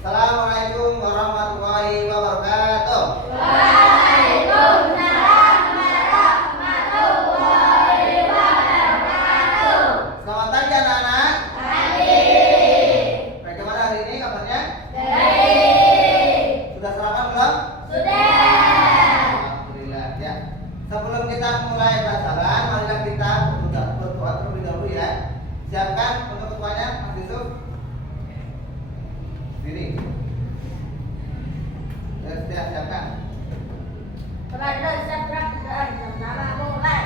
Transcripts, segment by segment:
Assalamualaikum warahmatullahi wabarakatuh. Waalaikumsalam warahmatullahi wabarakatuh. Selamat pagi anak-anak. Pagi. Bagaimana hari ini kabarnya? Baik. Sudah sarapan belum? Sudah. Alhamdulillah ya. Sebelum kita mulai pelajaran, marilah kita berdoa terlebih dahulu ya. Siapkan untuk ketuanya, Mas Yusuf. Diri. Ya, siapkan. Pelajaran sabrak pertama mulai.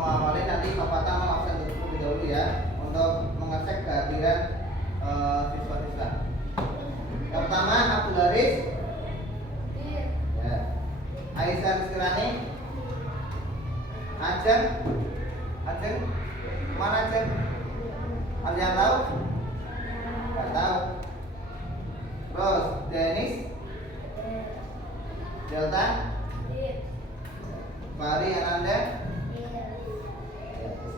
Mengawali nanti Bapak Tama absen terlebih dahulu ya untuk mengecek kehadiran siswa-siswa. Yang pertama Abdul Haris, ya. Aisyah Rizkirani, Ajeng, mana Ajeng? Kalian tahu? Nggak tahu. Terus Denis, Delta, Fahri Ananda,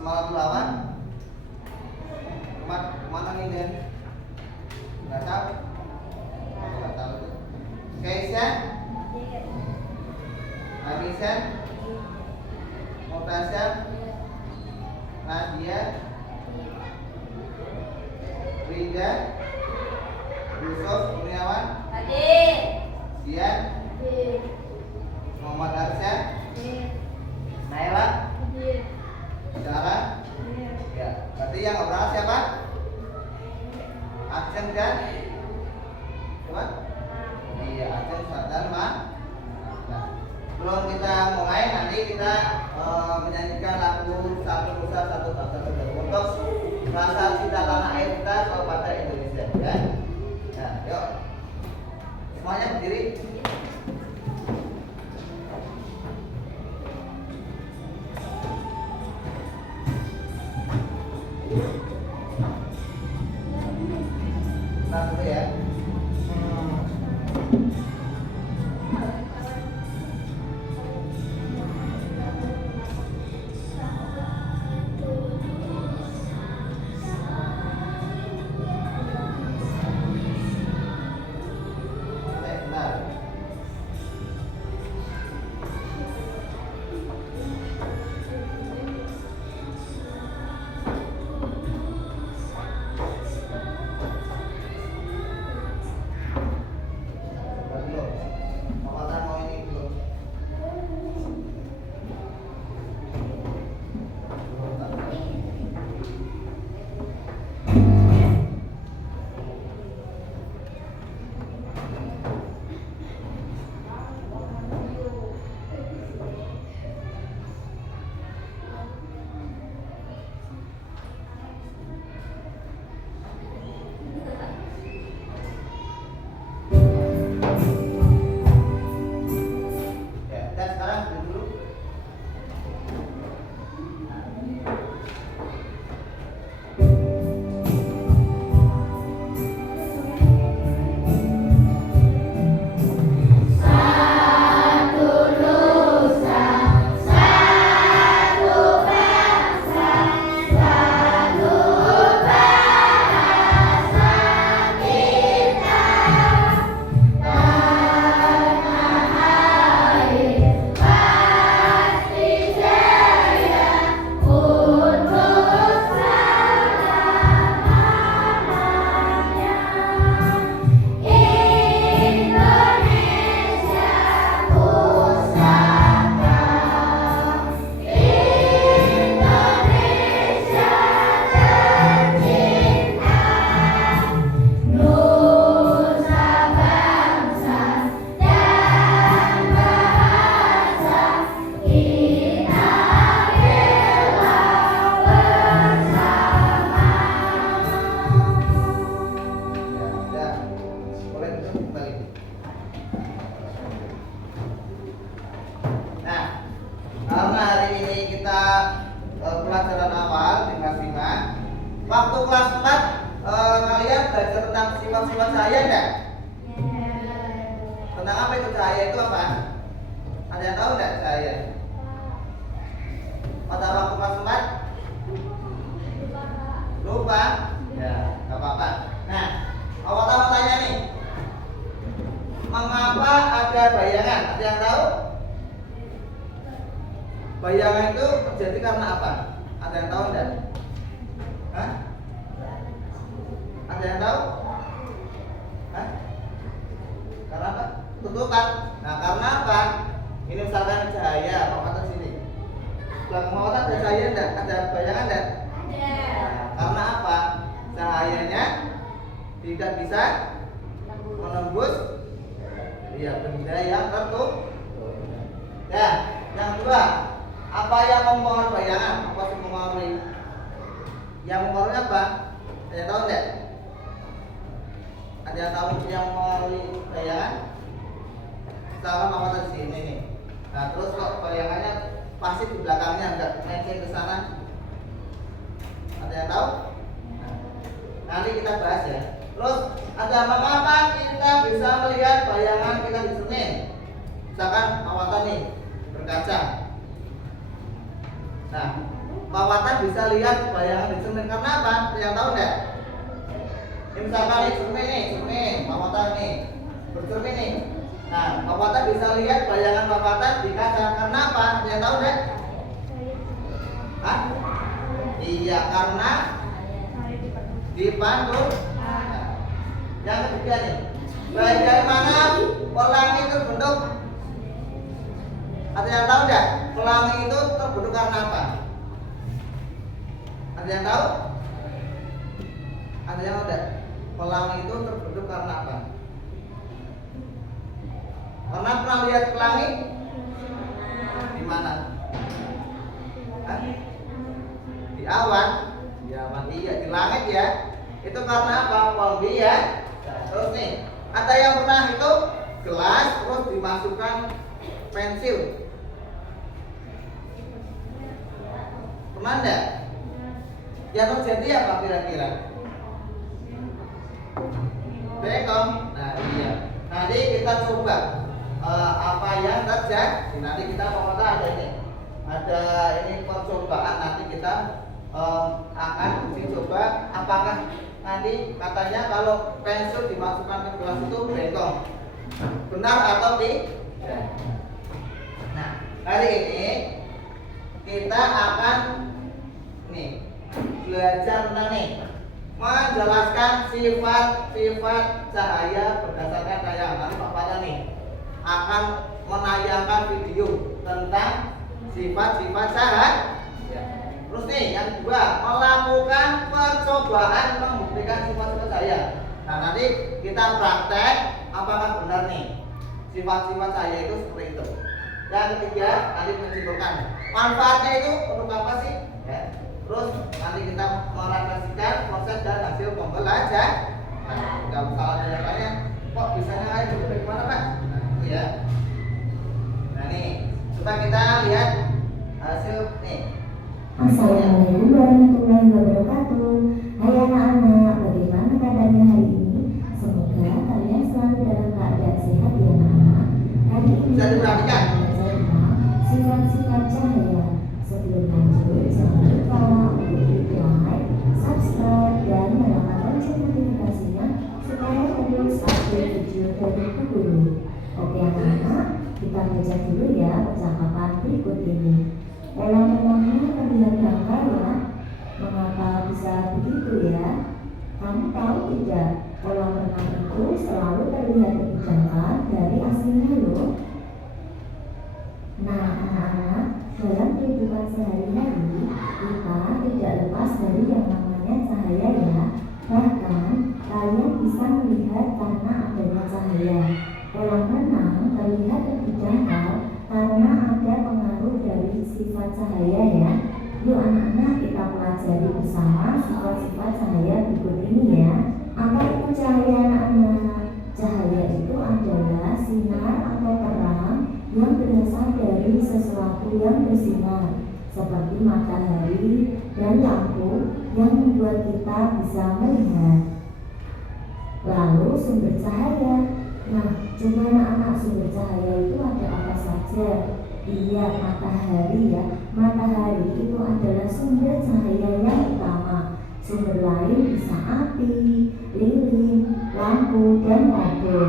Ismail Lawan, mana nih Den? Nggak tahu. Nggak tahu. Keisha, Anissa, Mutasya, Nadia, Rida, Yusuf Kurniawan, Dian, Muhammad Arsyad, Naila, Sarah. Ya, berarti yang ngobrol siapa? Aceng dan siapa? Iya, Aceng dan Ma. Nah, sebelum kita mulai nanti kita menyanyikan lagu Satu Nusa Satu Bangsa Satu untuk rasa cinta tanah air kita kepada Indonesia ya. Nah, yuk. Semuanya berdiri. Nah, dulu ya. Nah, waktu kelas 4 kalian belajar tentang sifat-sifat cahaya enggak? Tentang apa itu cahaya itu apa? Ada yang tahu enggak cahaya? Pada waktu kelas 4? Lupa? Ya, enggak apa-apa. Nah, awal tahu tanya nih. Mengapa ada bayangan? Ada yang tahu? Bayangan itu terjadi karena apa? Ada yang tahu enggak? Hah? Ada yang tahu? Hah? Karena apa? Tutupan. Nah, karena apa? Ini misalkan cahaya, pemotret sini. Belakang pemotret ada cahaya enggak? Ada bayangan enggak? Nah, karena apa? Cahayanya tidak bisa menembus benda yang tertutup. Ya, yang kedua, apa yang mempengaruhi bayangan? Apa yang mempengaruhi? Yang mempengaruhi apa? Ada yang tahu enggak? Ada yang tahu yang mempengaruhi bayangan? Misalkan apa tadi sini nih. Nah, terus kok bayangannya pasti di belakangnya enggak melenceng ke sana? Ada yang tahu? Nah, nanti kita bahas ya. Terus ada mengapa kita bisa melihat bayangan kita di cermin? Misalkan awatan nih berkaca. Nah, awatan bisa lihat bayangan di cermin karena apa? Ada yang tahu enggak? Misalkan nih cermin, awatan nih bercermin nih. Nah, awatan bisa lihat bayangan awatan di kaca karena apa? Ada yang tahu enggak? Hah? Iya, karena dipandu. Yang ketiga nih, bagaimana pelangi terbentuk? Ada yang tahu enggak? Pelangi itu terbentuk karena apa? Ada yang tahu? Ada yang tahu enggak? Pelangi itu terbentuk karena apa? Pernah lihat pelangi? Di mana? Hah? Di awan? Ya, iya, di langit ya. Itu karena apa? Pombi ya. Terus nih, ada yang pernah itu gelas terus dimasukkan pensil. Pernah enggak? Yang terjadi apa kira-kira? Bengkok. Nah, iya. Nanti kita coba apa yang terjadi. Nanti kita ada ini. Ada ini percobaan nanti kita akan uji coba apakah nanti katanya kalau pensil dimasukkan ke gelas itu bengkok. Benar atau tidak? Nah, hari ini kita akan belajar tentang menjelaskan sifat-sifat cahaya berdasarkan tayangan. Nanti Pak Pada akan menayangkan video tentang sifat-sifat cahaya. Terus yang kedua, melakukan percobaan membuktikan sifat-sifat cahaya. Nah, nanti kita praktek apakah benar sifat-sifat cahaya itu seperti itu. Yang ketiga, nanti menyimpulkan manfaatnya itu untuk apa sih? Ya. Terus nanti kita merefleksikan proses dan hasil pembelajaran. Nah, kalau salah tanya, kok bisanya kayak gitu bagaimana Pak? Nah, itu ya. Nah coba kita lihat hasil Assalamualaikum warahmatullahi wabarakatuh. Hai anak-anak, bagaimana kabarnya hari ini? Semoga kalian selalu dalam keadaan sehat ya anak. Hari ini bisa diperhatikan sifat-sifat cahaya. Sebelum lanjut, jangan lupa untuk like, subscribe, dan nyalakan lonceng notifikasinya supaya terus update video terbaru. Oke anak-anak, kita baca dulu ya percakapan berikut ini. Pola-polanya terlihat dangkal ya. Mengapa bisa begitu ya? Kamu tahu tidak, kolam renang itu selalu terlihat lebih dangkal dari aslinya loh. Nah anak-anak, dalam kehidupan sehari-hari kita tidak lepas dari yang namanya cahaya ya. Bahkan kalian bisa melihat karena adanya cahaya. Kolam renang terlihat lebih dangkal karena ada pengaruh dari sifat cahaya ya. Yuk anak-anak, kita pelajari bersama sifat-sifat cahaya berikut ini ya. Apa itu cahaya anak-anak? Cahaya itu adalah sinar atau terang yang berasal dari sesuatu yang bersinar seperti matahari dan lampu yang kita bisa melihat. Lalu sumber cahaya. Nah, coba anak-anak, sumber cahaya itu ada apa saja? Iya, matahari ya. Matahari itu adalah sumber cahaya yang utama. Sumber lain bisa api, lilin, lampu, dan mobil.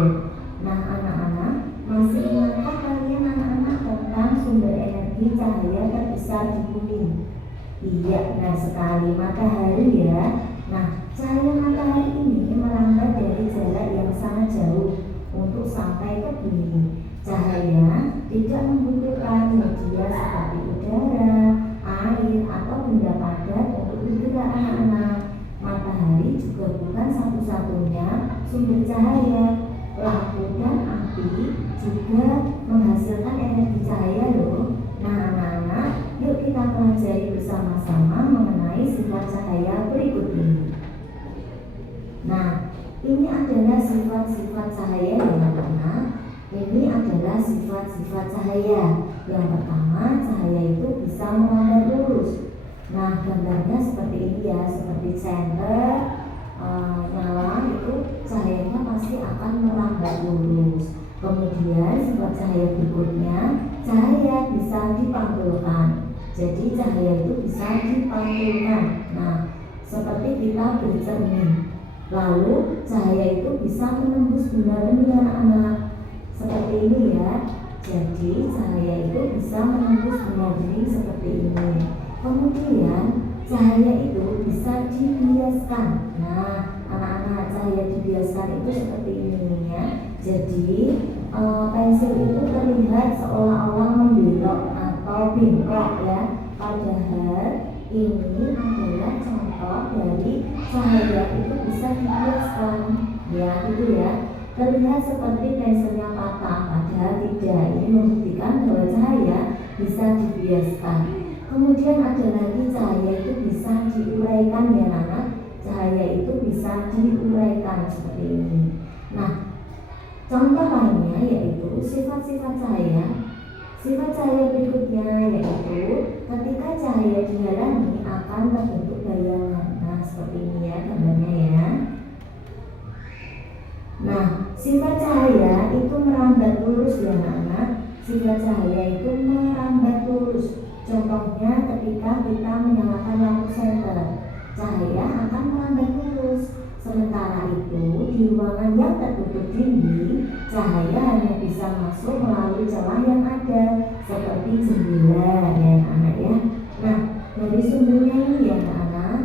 Nah, anak-anak, masih ingatkah kalian anak-anak tentang sumber energi cahaya terbesar di bumi? Iya, benar sekali, matahari ya. Nah, cahaya matahari ini melambat dari jarak yang sangat jauh untuk sampai ke bumi. Cahaya tidak membutuhkan media seperti udara, air, atau benda padat untuk bergerak anak-anak. Matahari juga bukan satu-satunya sumber cahaya. Lampu dan api juga menghasilkan energi cahaya loh. Nah anak-anak, yuk kita pelajari bersama-sama mengenai sifat cahaya berikut ini. Nah, ini adalah sifat-sifat cahaya ya anak-anak. Ini adalah sifat-sifat cahaya. Yang pertama, cahaya itu bisa merambat lurus. Nah, gambarnya seperti ini ya, seperti senter nyala itu cahayanya pasti akan merambat lurus. Kemudian sifat cahaya berikutnya, cahaya bisa dipantulkan. Jadi cahaya itu bisa dipantulkan. Nah, seperti kita bercermin. Lalu cahaya itu bisa menembus benda-benda anak-anak. Seperti ini ya. Jadi cahaya itu bisa menembus benda-benda seperti ini. Kemudian cahaya itu bisa dibiaskan. Nah, anak-anak, cahaya dibiaskan itu seperti ini ya. Jadi pensil itu terlihat seolah-olah membelok atau bengkok ya. Padahal ini adalah contoh dari cahaya itu bisa dibiaskan ya, itu ya. Terlihat seperti pensilnya patah, padahal tidak. Ini membuktikan bahwa cahaya bisa dibiaskan. Kemudian ada lagi cahaya itu bisa diuraikan ya anak. Cahaya itu bisa diuraikan seperti ini. Nah, contoh lainnya yaitu sifat-sifat cahaya. Sifat cahaya berikutnya yaitu ketika cahaya dihalangi akan terbentuk bayangan. Nah, seperti ini ya gambarnya ya. Nah, sifat cahaya itu merambat lurus ya anak. Sifat cahaya itu merambat lurus. Contohnya ketika kita menyalakan lampu senter, cahaya akan merambat lurus. Sementara itu di ruangan yang tertutup dinding, cahaya hanya bisa masuk melalui celah yang ada seperti jendela ya anak ya. Nah, dari sumbernya ini ya anak,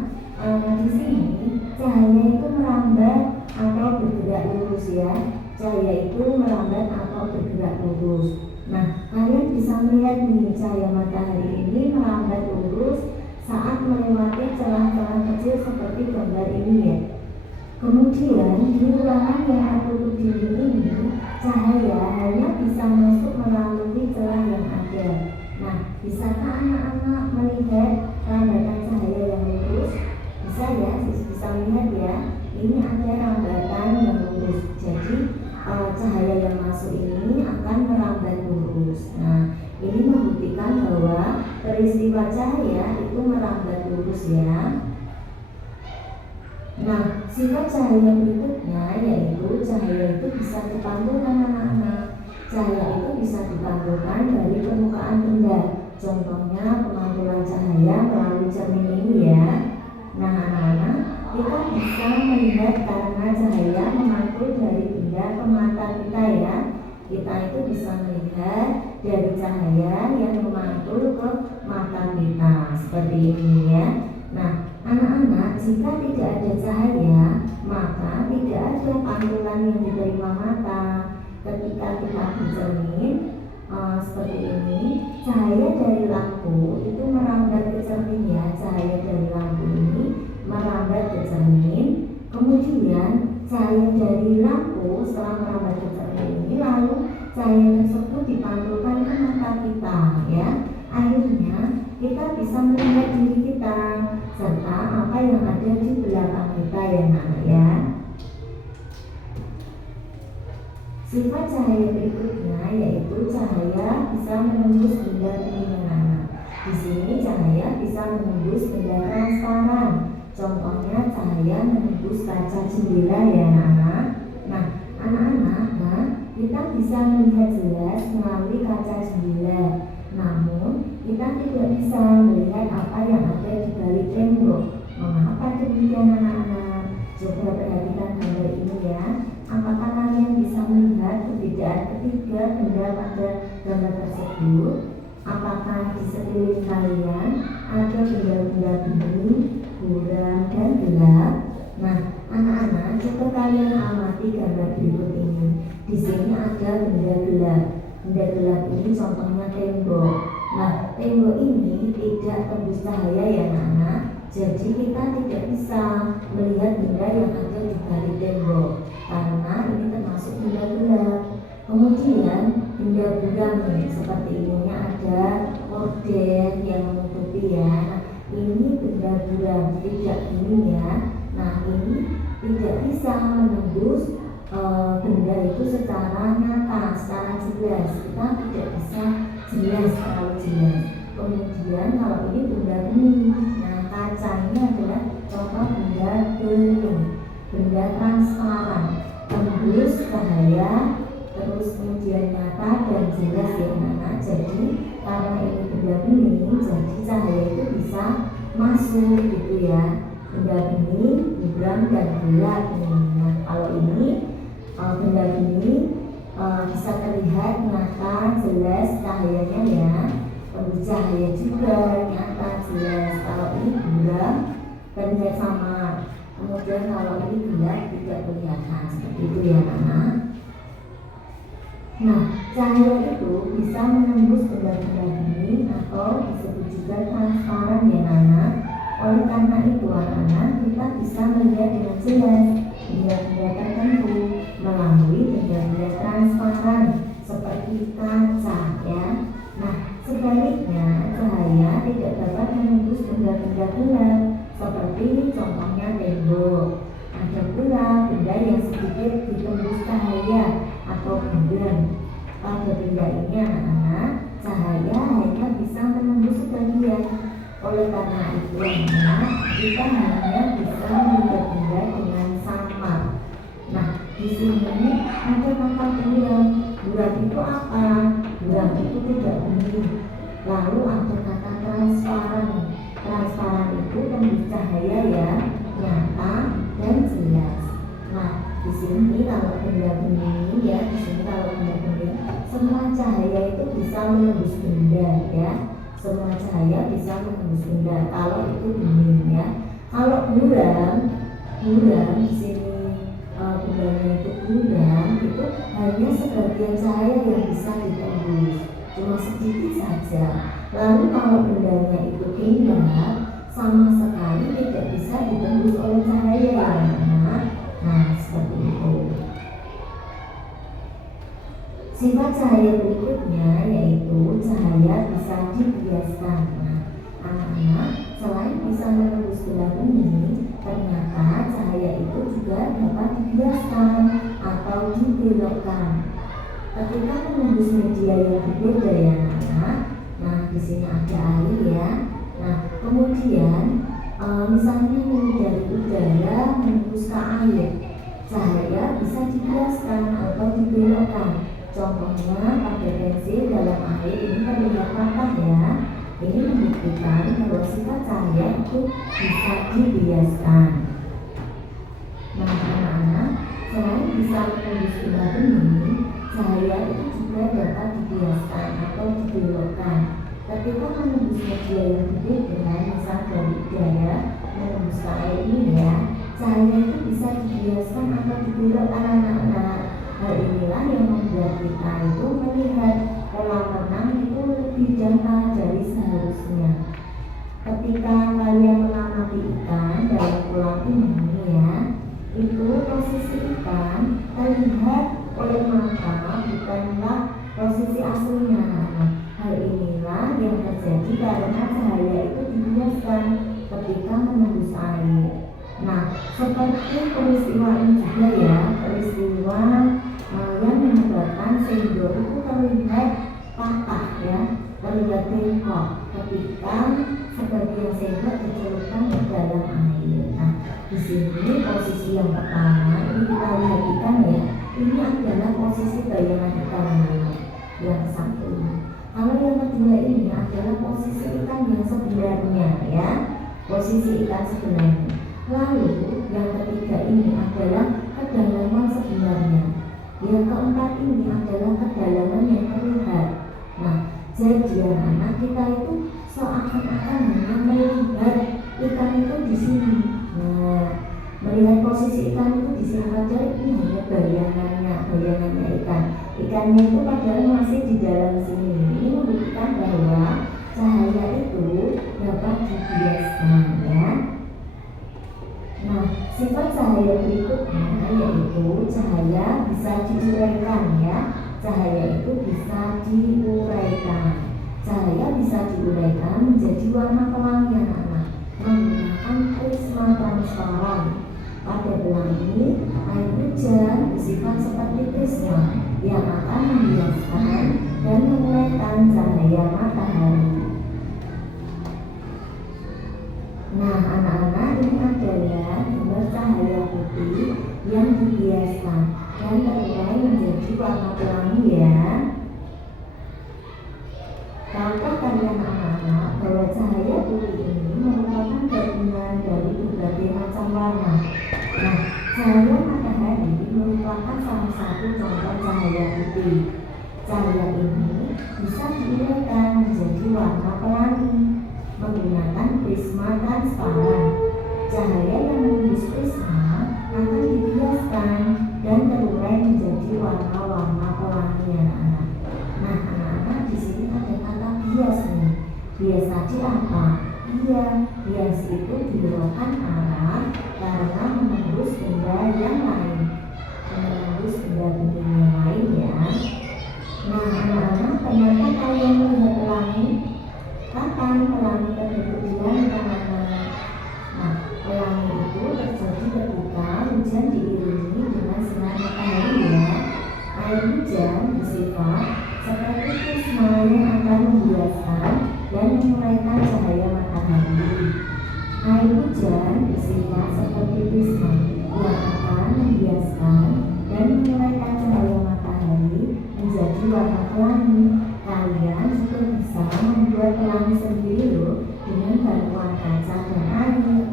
di sini cahaya itu merambat atau bergerak lurus ya. Cahaya itu merambat atau bergerak lurus. Nah, kalian bisa melihat nih cahaya matahari ini merambat lurus saat melewati celah-celah kecil seperti gambar ini ya. Kemudian di ruangan yang tertutup dinding ini, cahaya hanya bisa masuk melalui celah yang ada. Nah, bisakah anak-anak melihat rambatan cahaya yang lurus? Bisa ya, bisa melihat ya. Ini ada rambatan yang lurus. Jadi cahaya yang masuk ini akan merambat lurus. Nah, ini membuktikan bahwa peristiwa cahaya itu merambat lurus ya. Nah, sifat cahaya berikutnya yaitu cahaya itu bisa dipantulkan anak-anak. Cahaya itu bisa dipantulkan dari permukaan benda. Contohnya pemantulan cahaya melalui cermin ini ya. Nah, anak-anak, kita bisa melihat karena cahaya memantul dari benda pemata kita ya. Kita itu bisa melihat dari cahaya yang memantul ke mata kita seperti ini ya. Nah, anak-anak, jika tidak ada cahaya, maka tidak ada pantulan yang diterima mata. Ketika kita bercermin seperti ini, cahaya dari lampu itu merambat ke cermin ya. Cahaya dari lampu ini merambat ke cermin. Kemudian cahaya dari lampu setelah merambat ke cermin ini, lalu cahaya tersebut dipantulkan ke mata kita ya. Akhirnya kita bisa melihat diri kita serta apa yang ada di belakang kita ya nak ya. Sifat cahaya berikutnya yaitu cahaya bisa menembus benda transparan. Di sini cahaya bisa menembus benda transparan. Contohnya cahaya menembus kaca jendela ya anak-anak. Nah, anak-anak, kita bisa melihat jelas melalui kaca jendela. Namun, kita tidak bisa melihat apa yang ada di balik tembok. Mengapa demikian anak-anak? Coba perhatikan gambar ini ya. Apakah kalian bisa melihat perbedaan ketiga benda pada gambar tersebut? Apakah di sekeliling kalian ada benda-benda bening, buram, dan gelap? Nah, anak-anak, coba kalian amati gambar berikut ini. Di sini ada benda gelap. Benda gelap ini contohnya tembok. Nah, tembok ini tidak tembus cahaya ya anak-anak. Jadi kita tidak bisa melihat benda yang ada di balik tembok karena ini termasuk benda gelap. Kemudian benda buram nih, seperti ininya ada gorden yang menutupi ya. Nah, ini benda buram, tidak bening ya. Nah, ini tidak bisa menembus benda itu secara nyata, secara jelas. Kita tidak bisa jelas, terlalu jelas. Kemudian kalau ini benda bening, nah kaca ini adalah contoh benda bening, benda transparan, tembus cahaya, terus kemudian nyata dan jelas ya anak. Jadi karena ini benda bening, jadi cahaya itu bisa masuk gitu ya. Benda bening, buram dan gelap nih. Nah, kalau ini benda bening bisa terlihat nyata, jelas cahayanya ya. Cahaya juga nyata, jelas. Kalau ini buram terlihat samar. Kemudian kalau ini gelap tidak kelihatan. Seperti itu ya anak. Nah, cahaya itu bisa menembus benda-benda bening atau disebut juga transparan ya anak. Oleh karena itu anak-anak, kita bisa melihat dengan jelas benda-benda tertentu melalui benda-benda transparan seperti kaca ya. Nah, sebaliknya cahaya tidak dapat menembus benda-benda gelap seperti contohnya tembok. Ada pula benda yang sedikit ditembus cahaya atau buram. Pada benda ini anak-anak, cahaya hanya bisa menembus sebagian. Oleh karena itu anak, kita hanya bisa melihat benda dengan samar. Nah, di sini ada kata buram. Buram itu apa? Buram itu tidak bening. Lalu ada kata transparan. Transparan itu tembus cahaya ya, nyata dan jelas. Nah, di sini kalau benda bening ya, di sini kalau benda bening, semua cahaya itu bisa menembus benda ya. Semua cahaya bisa menembus benda kalau itu bening ya. Kalau buram di sini bendanya itu buram, itu hanya sebagian cahaya yang bisa ditembus, cuma sedikit saja. Lalu kalau bendanya itu gelap, sama sekali tidak bisa ditembus oleh cahaya ya anak. Nah, seperti itu. Sifat cahaya berikutnya yaitu cahaya bisa dibiaskan. Nah, anak-anak, selain bisa menembus gelap bening, ternyata cahaya itu juga dapat dibiaskan atau dibelokkan. Ketika menembus media yang berbeda ya anak. Nah, di sini ada air ya. Nah, kemudian misalnya dari udara menembus ke air, cahaya bisa dibiaskan atau dibelokkan. Contohnya pada pensil dalam air ini terlihat patah ya. Ini membuktikan bahwa sifat cahaya itu bisa dibiaskan. Nah, anak-anak, selain bisa menembus benda bening, cahaya itu juga dapat dibiaskan atau dibelokkan. Ketika menembus media yang berbeda, misal dari udara menembus ke air ini ya, cahaya itu bisa dibiaskan atau dibelokkan anak-anak. Hal inilah yang membuat kita itu melihat kolam renang itu lebih dangkal dari seharusnya. Ketika kalian mengamati ikan dalam kolam ini ya, itu posisi ikan terlihat oleh mata, bukanlah posisi aslinya. Hal inilah yang terjadi karena cahaya itu dibiaskan ketika menembus air. Nah, seperti peristiwa ini juga ya, peristiwa yang menyebabkan sendok itu terlihat patah ya, terlihat bengkok ketika seperti yang sendok dicelupkan ke dalam air. Nah, di sini posisi yang pertama ini kita perhatikan ya, ini adalah posisi bayangan ikan yang satu ini. Kalau yang kedua ini adalah posisi ikan yang sebenarnya ya, posisi ikan sebenarnya. Lalu yang ketiga ini adalah kedalaman sebenarnya. Yang keempat ini adalah kedalaman yang terlihat. Nah, jadi anak kita itu seakan-akan hanya melihat ikan itu di sini. Nah, melihat posisi ikan itu di sini saja, ini hanya bayangannya ikan. Ikannya itu padahal masih di dalam sini. Ini membuktikan bahwa cahaya itu dapat dibiaskan ya. Nah, sifat cahaya berikutnya yaitu cahaya bisa diuraikan ya. Cahaya itu bisa diuraikan. Cahaya bisa diuraikan menjadi warna pelangi anak-anak menggunakan prisma transparan. Pada pelangi, air hujan bersifat seperti prisma yang akan membiaskan dan menguraikan cahaya matahari. Nah, anak-anak, ini adalah gambar cahaya putih yang dibiaskan dan terurai menjadi warna pelangi ya. Tahukah kalian anak-anak bahwa cahaya putih ini merupakan gabungan dari berbagai macam warna? Nah, cahaya matahari merupakan salah satu contoh cahaya putih. Cahaya ini bisa diuraikan menjadi warna pelangi menggunakan prisma transparan. Cahaya yang menembus prisma akan dibiaskan dan terurai menjadi warna-warna pelangi anak-anak. Nah, anak-anak, di sini ada kata bias nih. Bias tadi apa? Iya, bias itu belokkan arah karena menembus benda yang lain, menembus benda-benda yang lain ya. Nah, anak-anak, pernahkah kalian melihat pelangi? Kapan pelangi terbentuk di langit anak-anak? Nah, pelangi itu terjadi ketika hujan diiringi dengan sinar matahari ya. Air hujan bersifat seperti prisma yang akan membiaskan dan menguraikan cahaya matahari. Air hujan bersifat seperti prisma yang akan membiaskan dan menguraikan cahaya matahari menjadi warna pelangi. Kalian juga bisa membuat pelangi sendiri loh dengan bantuan kaca dan air.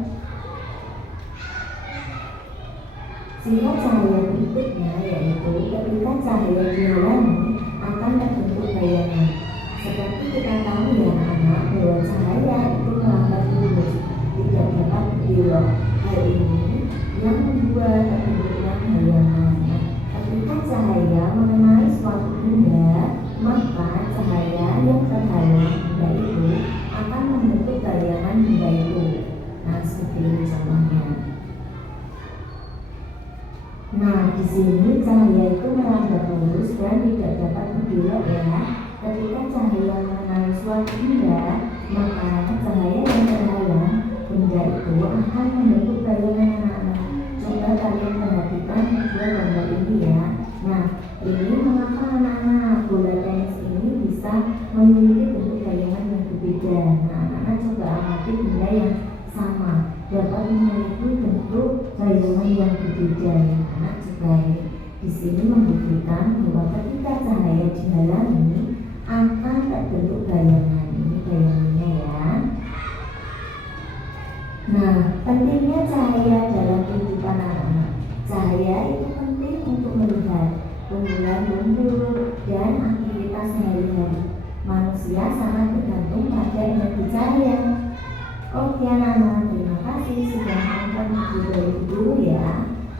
Sifat cahaya berikutnya yaitu ketika cahaya dihalangi akan terbentuk bayangan. Seperti kita tahu ya anak, bahwa cahaya itu melambat lurus, tidak dapat berbelok. Hal ini yang membuat terbentuknya bayangan. Ketika cahaya mengenai suatu benda, maka cahaya yang terhalang benda itu akan membentuk bayangan benda itu. Nah, seperti ini contohnya. Nah, di sini cahaya itu melambat lurus dan tidak dapat berbelok ya. Ketika cahaya mengenai suatu benda, maka cahaya yang terhalang benda itu akan membentuk bayangan anak-anak. Coba kalian perhatikan kedua gambar ini ya. Nah, ini mengapa anak-anak bola tenis ini bisa memiliki bentuk bayangan yang berbeda. Nah, anak-anak coba amati benda yang sama dapat memiliki bentuk bayangan yang berbeda. Anak coba di sini membuktikan bahwa ketika cahaya dihalangi akan terbentuk bayangan. Ini bayangannya ya. Nah, pentingnya cahaya dalam kehidupan anak-anak. Cahaya itu penting untuk melihat tumbuhan-tumbuh dan aktivitas sehari-hari. Manusia sangat bergantung pada energi cahaya. Oke anak-anak, terima kasih sudah menonton video dari dulu ya.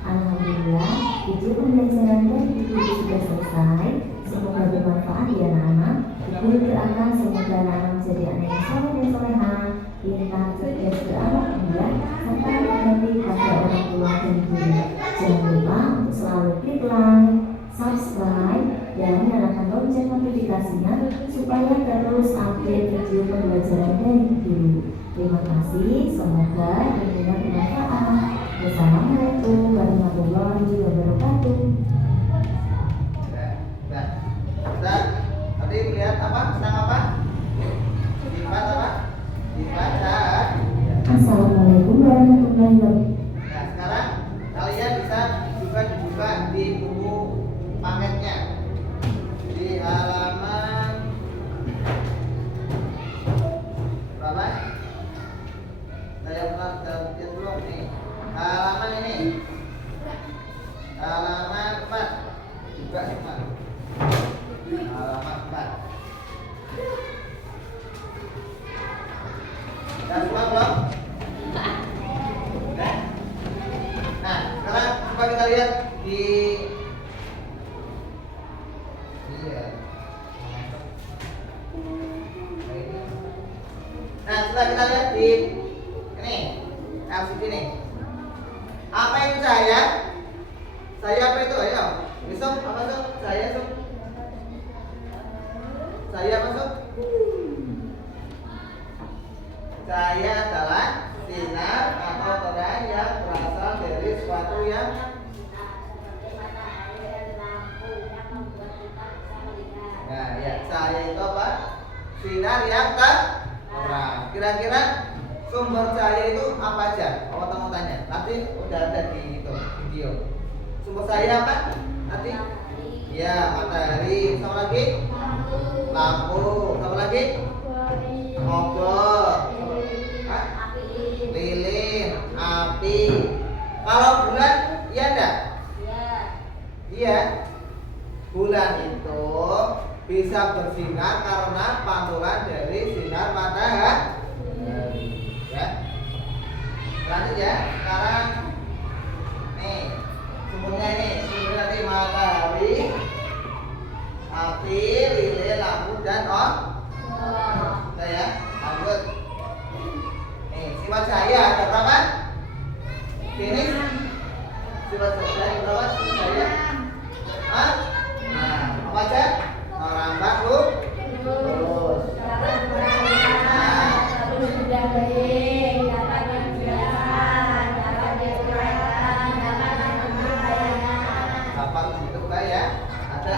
Alhamdulillah, video pembelajaran dari buku sudah selesai. Semoga bermanfaat ya anak-anak. Buku doakan semoga anak-anak menjadi anak yang soleh dan soleha, pintar, cerdas, berakhlak mulia, serta berbakti pada orang tua dan guru. Jangan lupa untuk selalu klik like, subscribe, dan nyalakan lonceng notifikasinya supaya terus update video pembelajaran dari guru. Terima kasih, semoga ilmunya bermanfaat. Wassalamualaikum warahmatullahi wabarakatuh. Kita tadi melihat apa? Tentang apa? Sifat apa? Sifat di buku paketnya di halaman berapa? Saya pernah lihat belum nih? Halaman ini, halaman 4 juga sama. Halaman 4. Dan semua belum? Nah, sekarang coba kita lihat di Nah, setelah kita lihat di ini LCD ini. Apa itu cahaya? Saya apa itu? Ayo. Besok apa tuh? Saya tuh. Saya apa tuh? Cahaya adalah sinar atau terang yang berasal dari sesuatu yang Nah, ya, cahaya itu apa? Sinar yang terang. Kira-kira sumber cahaya itu apa aja? Oh, kamu tanya. Nanti udah ada di itu video. Sumber cahaya apa? Nanti? Ya, matahari. Sama lagi? Lampu. Sama lagi? Obor. Lilin, api. Kalau bulan, iya enggak? Iya. Bulan itu bisa bersinar karena pantulan dari sinar matahari. Ya. Lanjut ya. Sekarang nih sumbernya ini, sumbernya nanti matahari, api, lilin, lampu dan Udah ya. Lanjut. Nih sifat cahaya ada berapa? Ini sifat cahaya berapa? Cahaya? Hah? Nah, apa aja? Merambat lurus. Dapat itu ya. Ada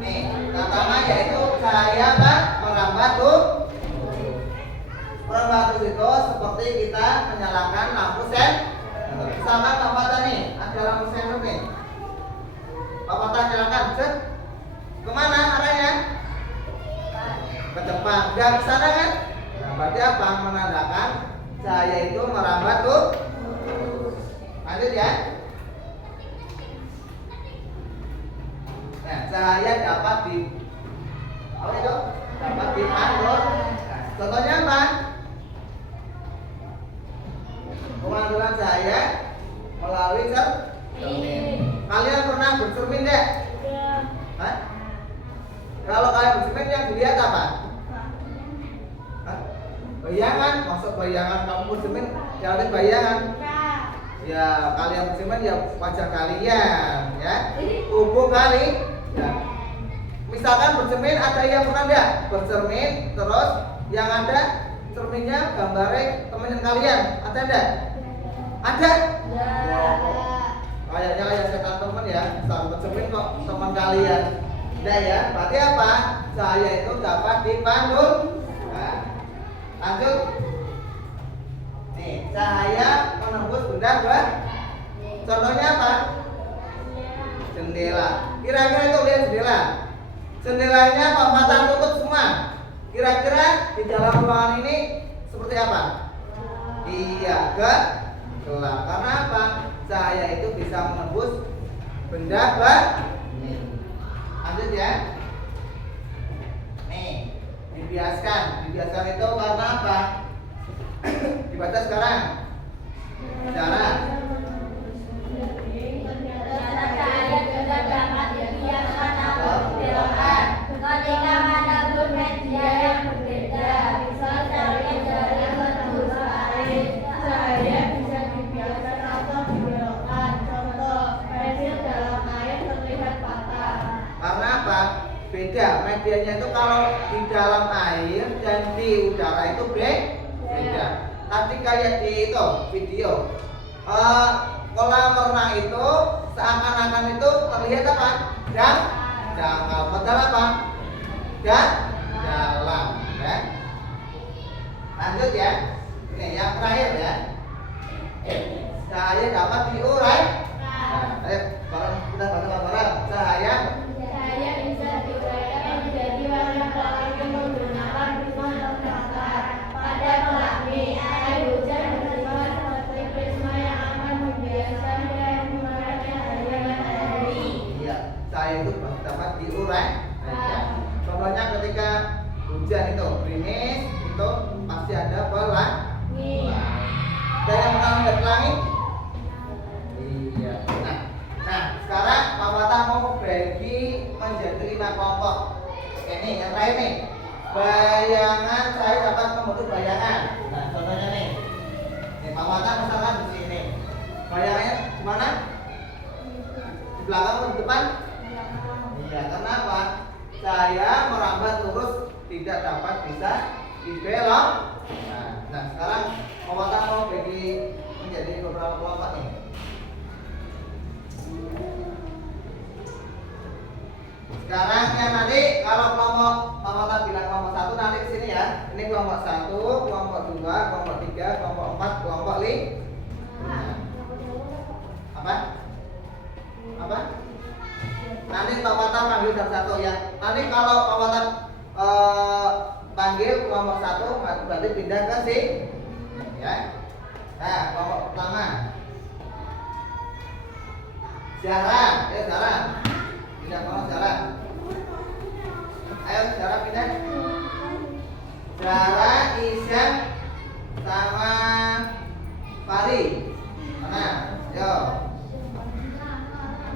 nih, pertama yaitu cahaya apa? Merambat lurus. Merambat lurus itu seperti kita menyalakan lampu sen. Sama Pak Fata nih, ada lampu sen nih. Pak Fata nyalakan, set. Kemana arahnya? Ke depan, nggak ke sana kan? Nah, berarti apa? Menandakan cahaya itu merambat tuh. Lanjut ya. Nah, cahaya dapat di apa itu? Dapat dipantul. Nah, contohnya apa? Pemantulan cahaya melalui cermin. Kalian pernah bercermin deh? Hah? Kalau kalian bercermin yang dilihat apa? Hah? Bayangan, maksud bayangan kamu bercermin jangan bayangan. Ya kalian bercermin ya wajah kalian, ya tubuh kali. Ya. Misalkan bercermin ada yang pernah enggak bercermin terus yang ada cerminnya gambarnya teman kalian ada enggak? Ada? Kayaknya kayak setan teman ya, sama bercermin kok teman kalian. Nah ya, berarti apa? Cahaya itu dapat dipantul. Nah, lanjut. Nih, cahaya menembus benda contohnya apa? Jendela. Kira-kira itu lihat jendela. Jendelanya Pak Fata tutup semua. Kira-kira di dalam ruangan ini seperti apa? Iya, gelap. Karena apa? Cahaya itu bisa menembus benda lanjut ya. Nih, dibiaskan itu karena apa? Dibaca sekarang. Cara cahaya juga dapat dibiarkan atau dibelokkan ketika menembus media yang berbeda. Misalnya dari batu air, cahaya bisa dibiarkan atau dibelokkan. Contoh, pensil dalam air terlihat patah. karena apa? Beda medianya itu kalau di dalam air dan di udara itu beda. Tadi kayak di itu video kolam renang itu seakan-akan itu terlihat apa? Dangkal. Padahal apa? Dalam. Ya. Lanjut ya. Ini yang terakhir ya. Cahaya dapat diurai. ulangi. Iya. Nah, sekarang Pak Wata mau bagi menjadi 5 kelompok. Oke nih, yang terakhir nih. Bayangan saya dapat membentuk bayangan. Nah, contohnya nih. Nih, Pak Wata misalkan di sini. Bayangannya di mana? Di belakang atau di depan? Iya, kenapa? Saya merambat lurus tidak dapat bisa dibelok. Nah, sekarang Pak Wata mau bagi menjadi beberapa kelompok nih. Sekarang yang nanti kalau kelompok Pak Wata bilang kelompok 1 nanti ke sini ya. Ini kelompok 1, kelompok 2, kelompok 3, kelompok 4, kelompok 5. Apa? Apa? Nanti Pak Wata panggil satu ya. Nanti kalau Pak Wata panggil kelompok 1 berarti pindah ke sini ya. Nah, kelompok pertama Zahra, Zahra pindah kelompok Zahra. Ayo Zahra pindah. Zahra, Isyam sama Fari mana? Yo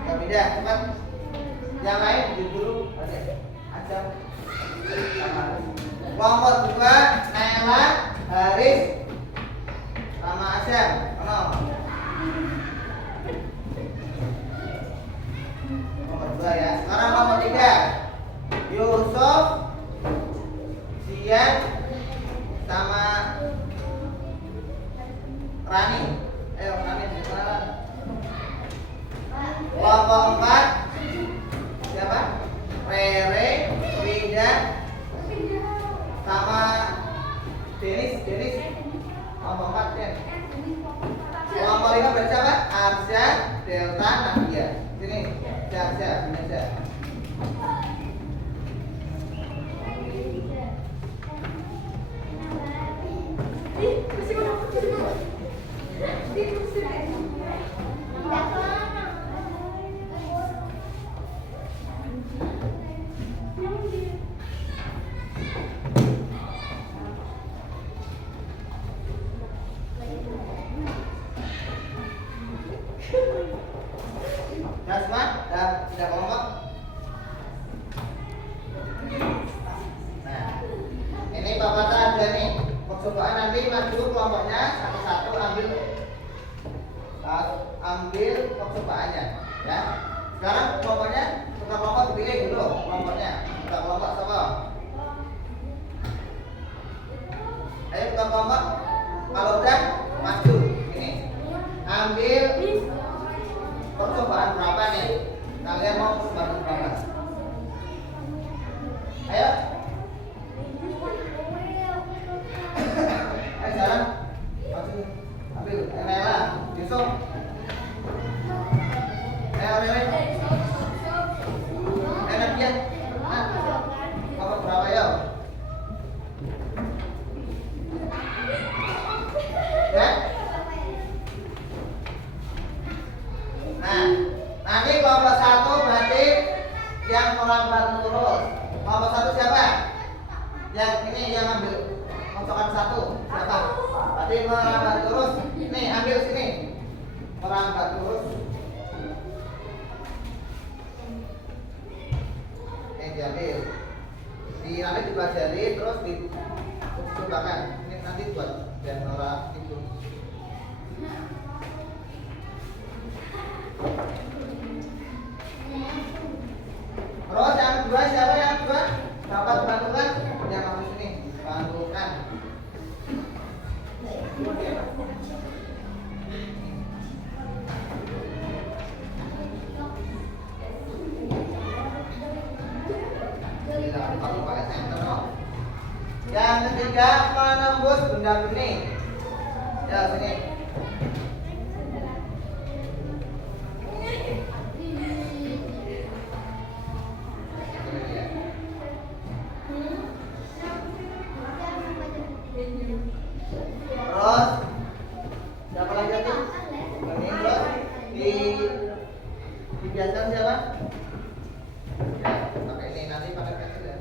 kita pindah cepat. Yang lain dulu aja sama kelompok 2 Nela, Haris sama Asyam. Kelompok 2 ya. Sekarang kelompok 3 Yusuf, Sian sama Rani. Ayo Rani sekarang. Kelompok 4 siapa? Rere, Rida sama Denis. Kelompok 4 ya. Kelompok 5 berarti siapa? Arsya, Delta, Nadia. Sini, Arsya, ini aja. Nah, semua sudah kelompok. Nah, ini Pak Wata ada nih. Percobaan nanti maju kelompoknya satu-satu ambil percobaannya, ya. Sekarang kelompoknya tukar kelompok dipilih dulu kelompoknya. Tukar kelompok siapa? Ayo tukar kelompok. Kalau udah maju ini. Ambil percobaan berapa nih? Kalian mau percobaan berapa? Ayo. Ayo sekarang maju. Ambil Nela, Yusuf. Ayo Rere. Enak ya. Kamu berapa ya? Ya? Nah, nanti kelompok 1 berarti yang melambat lurus. Kelompok 1 siapa? Yang ini yang ambil koncokan 1 siapa? Berarti melambat lurus. Nih ambil sini. Melambat lurus. Diambil. Nanti dipelajari terus dicobakan. Ini nanti buat biar orang itu. Terus yang kedua siapa yang kedua? Dapat bantukan? Yang kamu sini bantukan. Yang ketiga menembus benda bening. Ya sini. Terus siapa lagi tuh? Ini terus dibiasakan siapa? Ya, pakai ini nanti pakai pensil ya.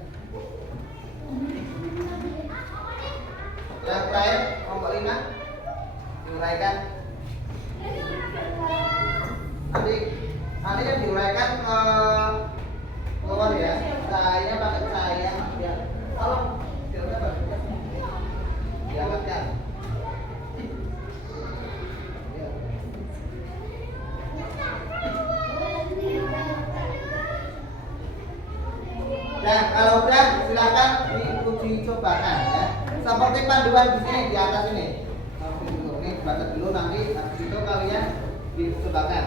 Yang terakhir kelompok 5 diuraikan. Nanti kan diuraikan ke keluar ya. Cahayanya pakai cahaya ya. Tolong diuraikan bagus. Diangkat ya. Nah, kalau udah silakan diuji cobakan ya. Seperti panduan di sini di atas ini. Ini baca dulu nanti habis itu kalian dicobakan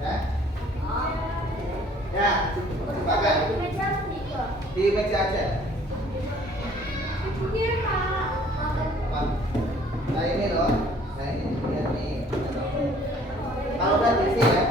ya. Ya, cobakan di meja aja. Nah ini loh, nah ini lihat nih. Kalau udah diisi ya.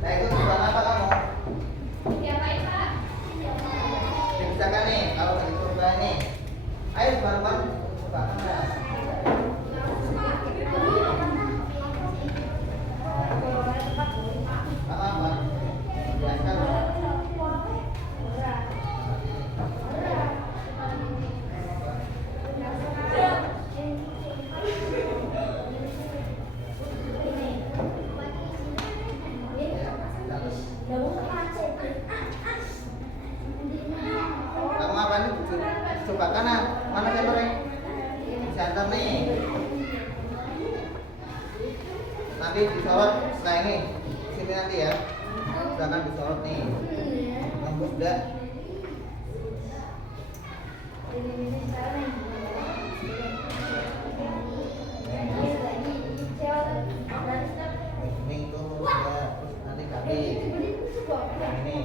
Nah itu coba apa kamu? Dikerjakan nih, kalau udah dicoba nih. Ayo bareng-bareng coba ya. Apa? Biarkan. Kamu apa nih? Coba kanan. Mana senternya? Center nih. Nanti disorot setelah ini. Sini nanti ya. Jangan disorot nih. Nembus enggak? Ning tuh ya. Terus nanti kaki. Ini.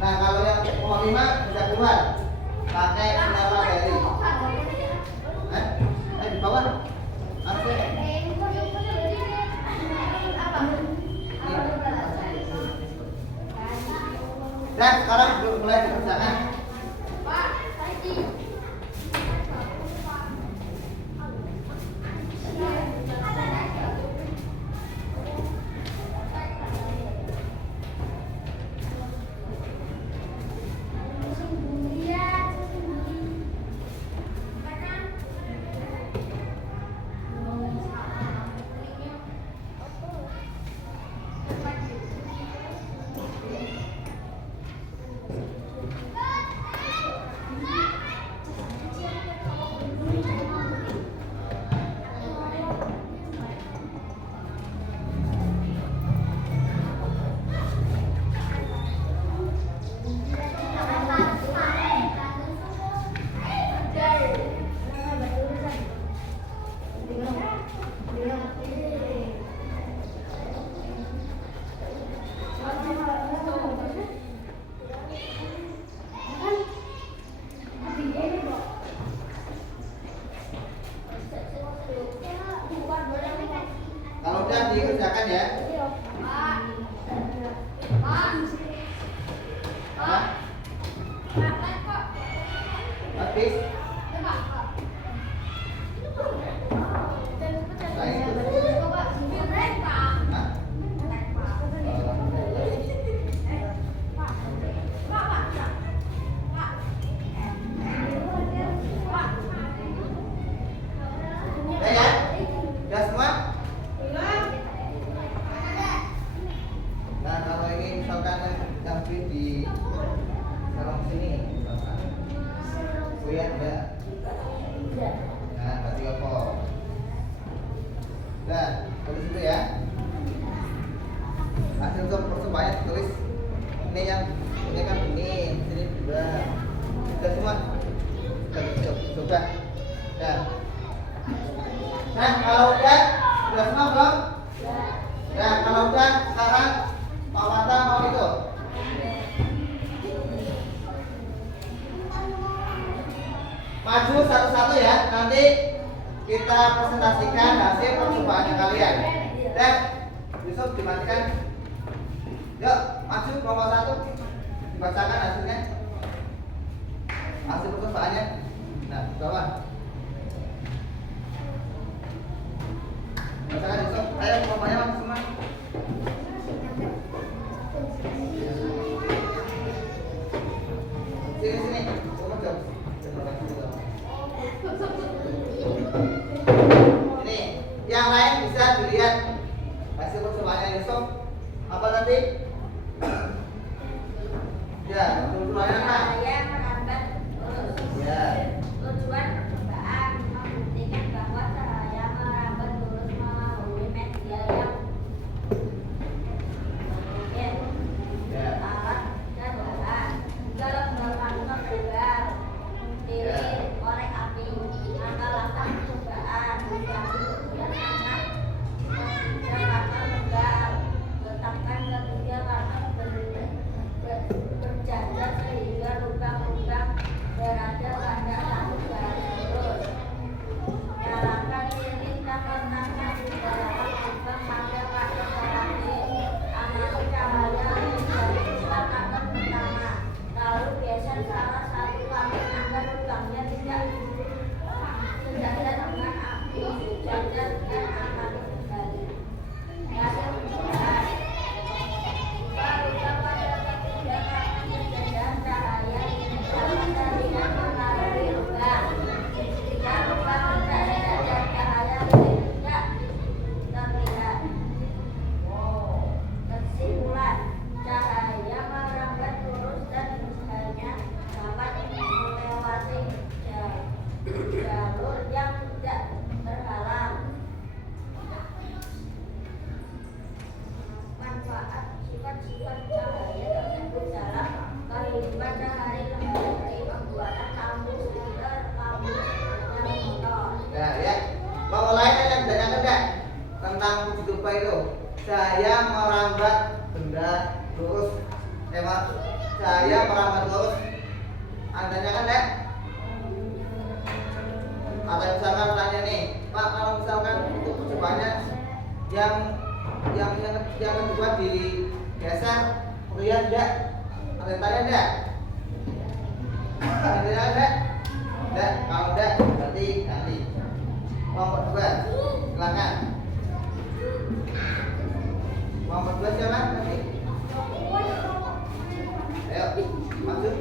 Nah kalau yang nomor 5 bisa keluar pakai senyawa dari di bawah harusnya dan sekarang mulai dikerjakan. Kalau udah dikerjakan ya. Habis. Udah semua? Nah kalau ini misalkan yang di dalam sini misalkan lihat enggak? Nah berarti apa? Nah tulis itu ya. Hasil percobaan tulis ini yang ini kan ini sini juga. Sudah semua? Sudah. Nah. Nah kalau udah semua belum? Nah kalau udah sekarang Pak Mata mau itu maju satu-satu ya. Nanti kita presentasikan hasil percobaan yang kalian kalian. Dan Yusuf dimatikan. Yuk, maju kelompok 1. Dibacakan hasilnya. Hasil percobaan. Nah, bawah. Bacakan Yusuf. Ayo kelompoknya maju semua. Sini. Coba jawab. Ini yang lain bisa dilihat hasil percobaannya Yusuf. Apa tadi? Ya, tujuannya apa? Cahaya merambat lurus. Ya. Tujuan percobaan membuktikan bahwa cahaya merambat lurus melalui media yang mungkin. Ya. Alat dan bahan. Kalau bermakna tebal, pilih korek api. Langkah-langkah percobaan menjadi tujuan anak. Ketiga warna tebal. Letakkan ketiga warna berjajar sehingga lubang-lubang berada pada satu garis lurus. Nyalakan lilin dan letakkan di dalam lubang pada terakhir. Amati cahaya dari pusat akan pertama. Lalu geser salah satu paling agar lubangnya tidak sejajar dengan api sejajar dan amati kembali. Hasil percobaan. Lubang pada ketiga karena sejajar cahaya dapat terlihat melalui lubang. Jika lubang tidak sejajar cahaya tidak terlihat. Kesimpulan, cahaya merambat lurus dan hanya dapat melewati jalur yang tidak terhalang. Manfaat sifat-sifat cahaya tersebut dalam kehidupan sehari-hari seperti pembuatan lampu senter, lampu dan motor. Nah, ya. Mau lain yang banyak enggak tentang uji coba itu? Cahaya merambat benda lurus. Cahaya merambat lurus. Andanya kan enggak? Atau misalkan tanya nih, Pak, kalau misalkan untuk percobaannya yang kedua digeser, lihat enggak? Ada yang tanya enggak? Ada yang tanya enggak? Enggak, kalau enggak berarti ganti. Kelompok 2, silakan. Kelompok 2 siapa nanti? Ayo, masuk.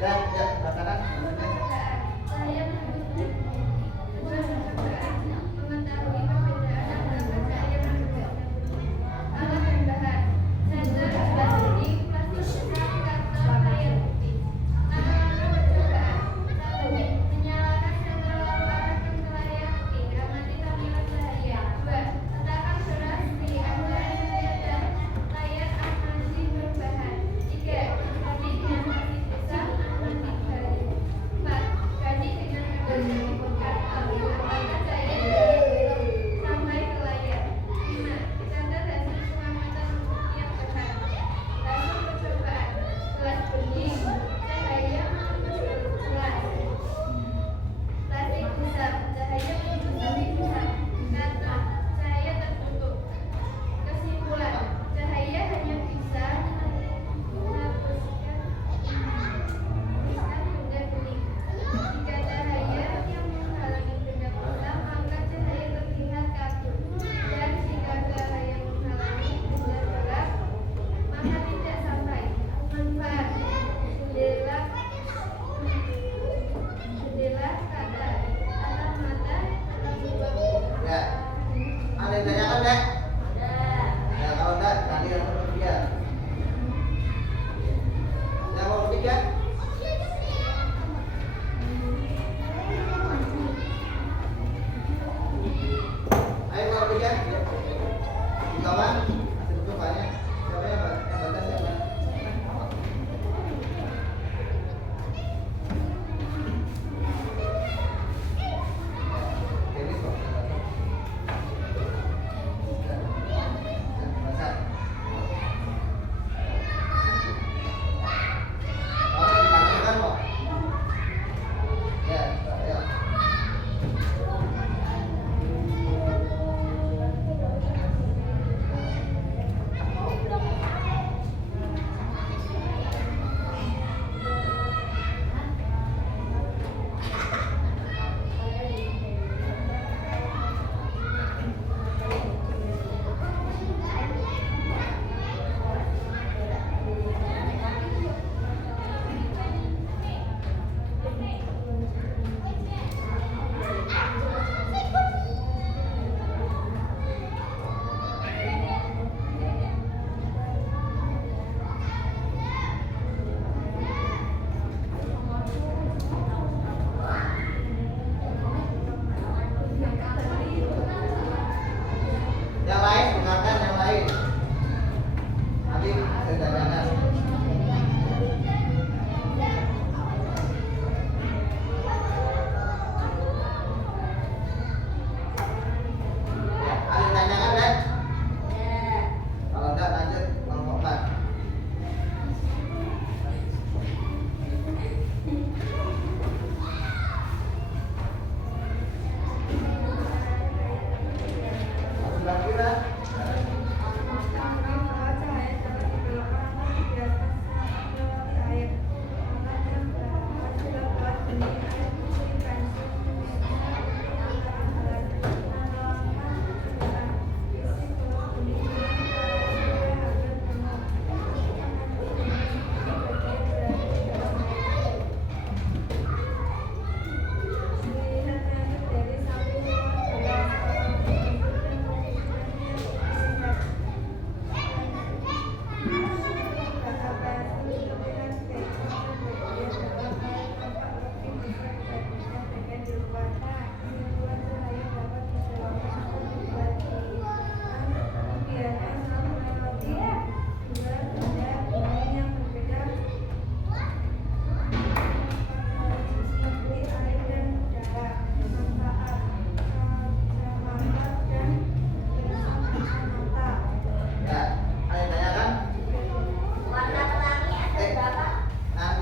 Dan ya, katakan. Saya mengetahui perbedaan antara cahaya dan lubang. Alat dan bahan. Senter, plastik, karton, air putih.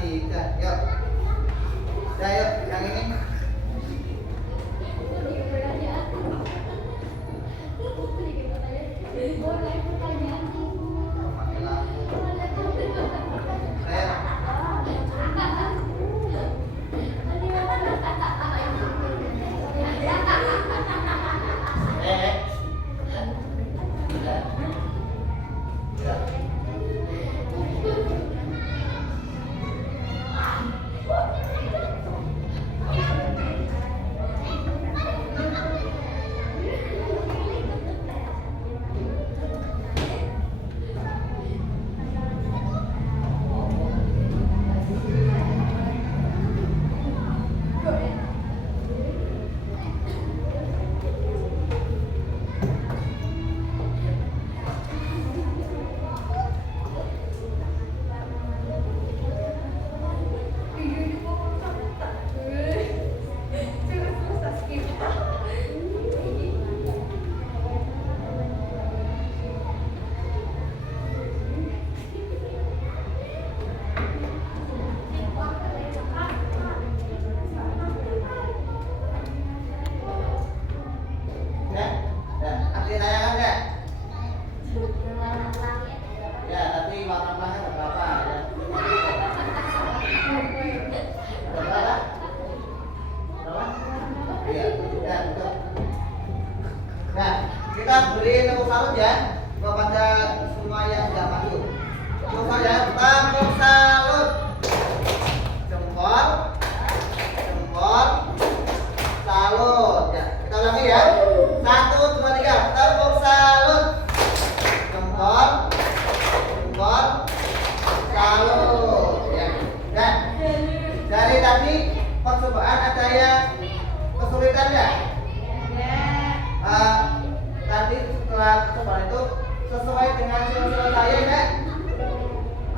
tiga. Yuk. Udah yuk, yang ini. Pakai lampu. Ayo. Udah. Udah. Udah? Udah. Nanti tanyakan nggak? Ya, tapi warna pelangnya berapa ya? Berapa? Berapa? Iya, udah, betul. Nah, kita beri tepuk salut ya kepada semua yang sudah maju. Tepuk salut ya, tepuk salut. Jempol, jempol, salut. Ya, kita ulangi ya. 1, 2, 3, tepuk salut. Jempol, jempol, salut. Ya, dan dari tadi percobaan ada yang kesulitan nggak? Tadi setelah percobaan itu sesuai dengan sila-sila saya nggak?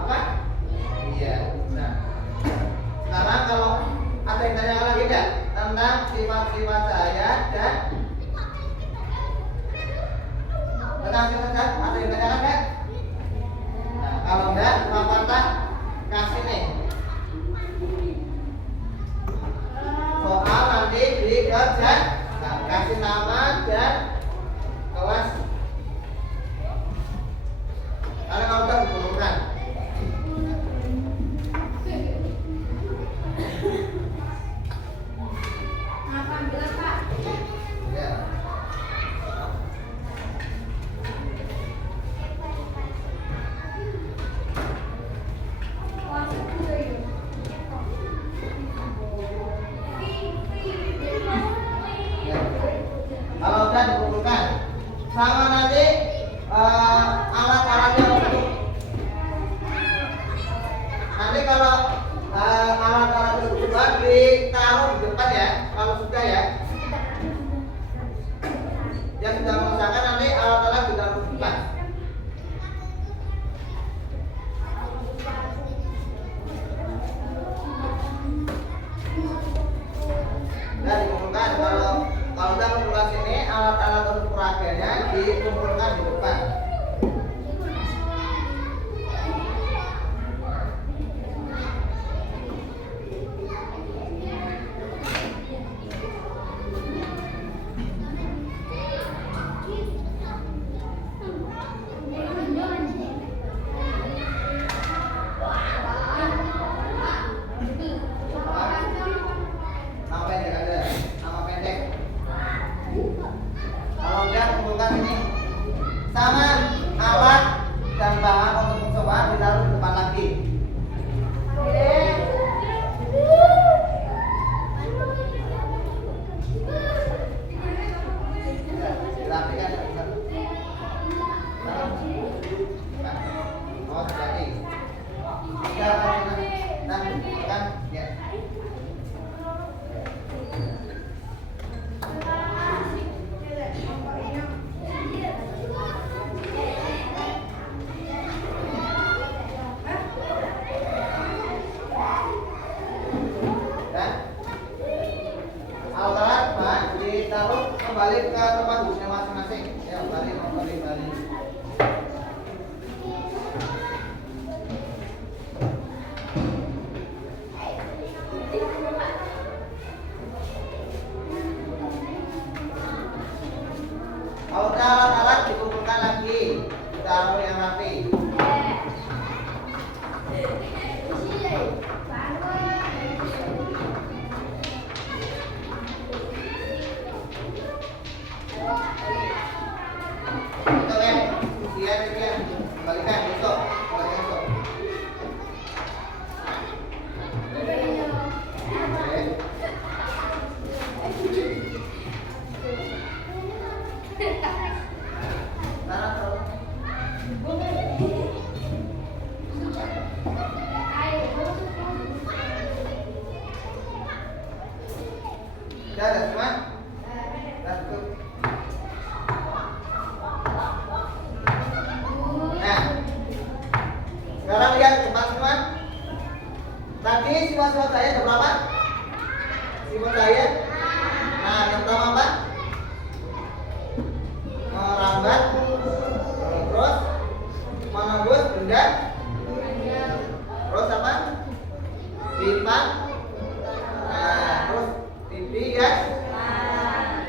Apa? Iya. Nah, sekarang kalau ada yang tanya lagi nggak tentang sifat-sifat saya dan tentang sifat saya ada yang tanya nggak? Nah, kalau enggak, Pak Patah kasih nih soal nanti dikerja. Nah, kasih nama dan kelas. Karena kalau udah lihat cepat semua. Tadi sifat-sifat saya ada berapa? Sifat saya. Nah, yang pertama apa? Merambat. Terus menembus benda. Terus apa? Lipat. Nah, terus pipi ya.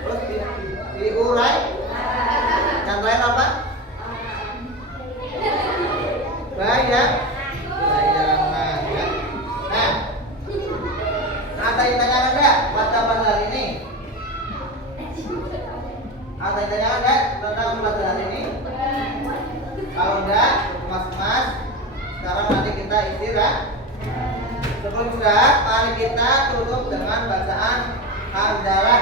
Terus diurai. Yang terakhir apa? Bayangan ya. Nah, ada yang tanyakan enggak pada pelajaran ini? Ada yang tanyakan enggak tentang pelajaran ini? Kalau enggak, mas-mas, sekarang nanti kita istirahat. Sebelum istirahat, mari kita tutup dengan bacaan hamdalah.